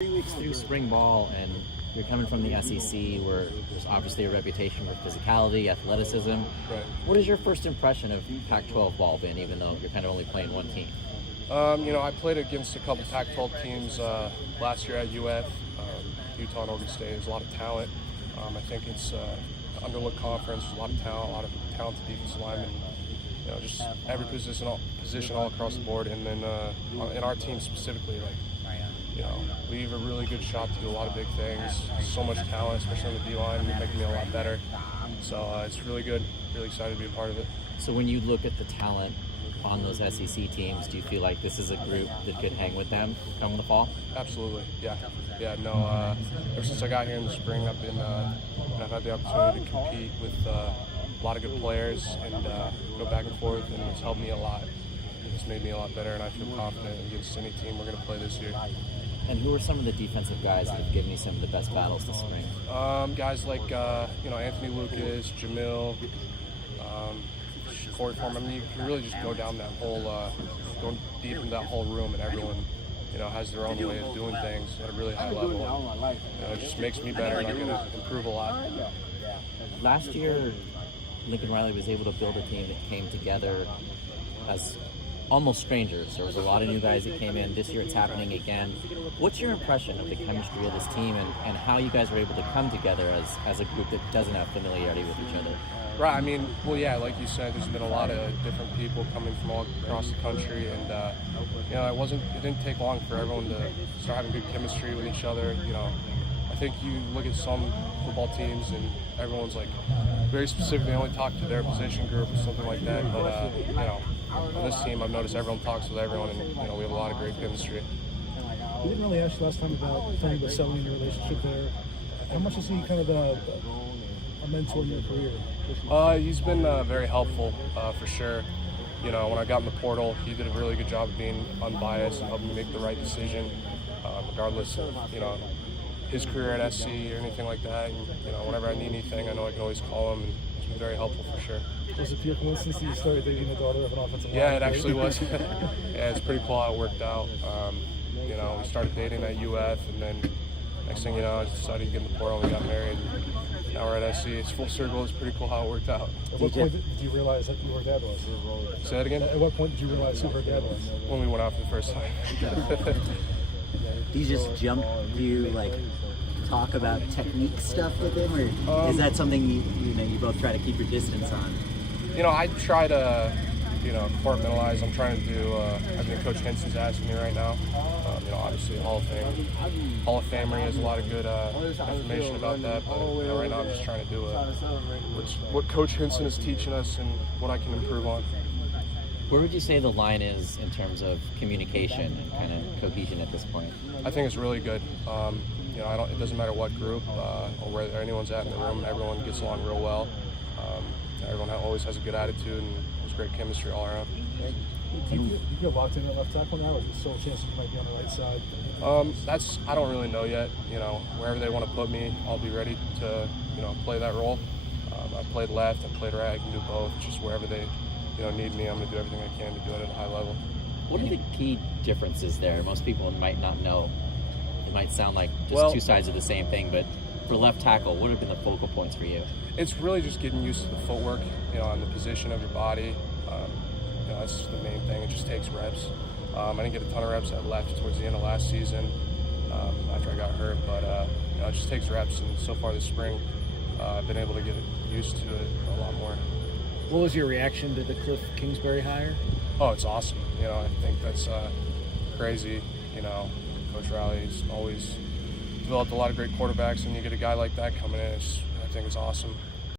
Through spring ball, and you're coming from the SEC, where there's obviously a reputation for physicality, athleticism. Right. What has your first impression of Pac-12 ball been, even though you're kind of only playing one team? I played against a couple Pac-12 teams last year at UF, Utah and Oregon State. There's a lot of talent. I think it's an underlooked conference. There's a lot of talented defensive linemen. Just every position all across the board. And then in our team specifically, we have a really good shot to do a lot of big things. So much talent, especially on the D-line, making me a lot better. So it's really good. Really excited to be a part of it. So when you look at the talent on those SEC teams, do you feel like this is a group that could hang with them come the fall? Absolutely, yeah. No, ever since I got here in the spring, I've had the opportunity to compete with a lot of good players and go back and forth, and it's helped me a lot. It's made me a lot better, and I feel confident against any team we're going to play this year. And who are some of the defensive guys that have given you some of the best battles this spring? Guys like Anthony Lucas, Jamil, Corey Foreman. I mean, you can really just go down that whole, go deep into that whole room, and everyone, has their own way of doing things at a really high level. It just makes me better, and I'm going to improve a lot. Last year, Lincoln Riley was able to build a team that came together as almost strangers. There was a lot of new guys that came in. This year it's happening again. What's your impression of the chemistry of this team and how you guys are able to come together as a group that doesn't have familiarity with each other? Right, I mean, well, yeah, like you said, there's been a lot of different people coming from all across the country, and it didn't take long for everyone to start having good chemistry with each other. I think you look at some football teams and everyone's like very specific. They only talk to their position group or something like that. But on this team, I've noticed everyone talks with everyone, and we have a lot of great chemistry. We didn't really ask you last time about selling in your relationship there. How much is he kind of a mentor in your career? He's been very helpful for sure. When I got in the portal, he did a really good job of being unbiased and helping me make the right decision, regardless of his career at SC or anything like that. And, whenever I need anything, I know I can always call him, and he's been very helpful for sure. Was it pure coincidence that you started dating the daughter of an offensive Yeah, line? it actually was. Yeah, it's pretty cool how it worked out. We started dating at UF, and then next thing you know, I decided to get in the portal and we got married. Now we're at SC. It's full circle. It's pretty cool how it worked out. At what point did you realize that who her dad was? Say that again? At what point did you realize who her dad was? When we went out for the first time. Do you just jump? Do you talk about technique stuff with him, or is that something you both try to keep your distance on? I try to compartmentalize. I'm trying to do everything Coach Henson's asking me right now. Obviously Hall of Famer. He has a lot of good information about that. But right now I'm just trying to do what Coach Henson is teaching us and what I can improve on. Where would you say the line is in terms of communication and kind of cohesion at this point? I think it's really good. It doesn't matter what group or where anyone's at in the room. Everyone gets along real well. Everyone always has a good attitude, and there's great chemistry all around. Do you get locked in at left tackle now, or is there still a chance you might be on the right side? I don't really know yet. Wherever they want to put me, I'll be ready to play that role. I've played left, I've played right. I can do both. Just wherever they need me, I'm going to do everything I can to do it at a high level. What are the key differences there? Most people might not know. It might sound like just two sides of the same thing, but for left tackle, what have been the focal points for you? It's really just getting used to the footwork, and the position of your body. That's just the main thing. It just takes reps. I didn't get a ton of reps at left towards the end of last season after I got hurt, but it just takes reps. And so far this spring, I've been able to get used to it a lot more. What was your reaction to the Cliff Kingsbury hire? Oh, it's awesome. I think that's crazy. Coach Riley's always developed a lot of great quarterbacks, and you get a guy like that coming in. I think it's awesome.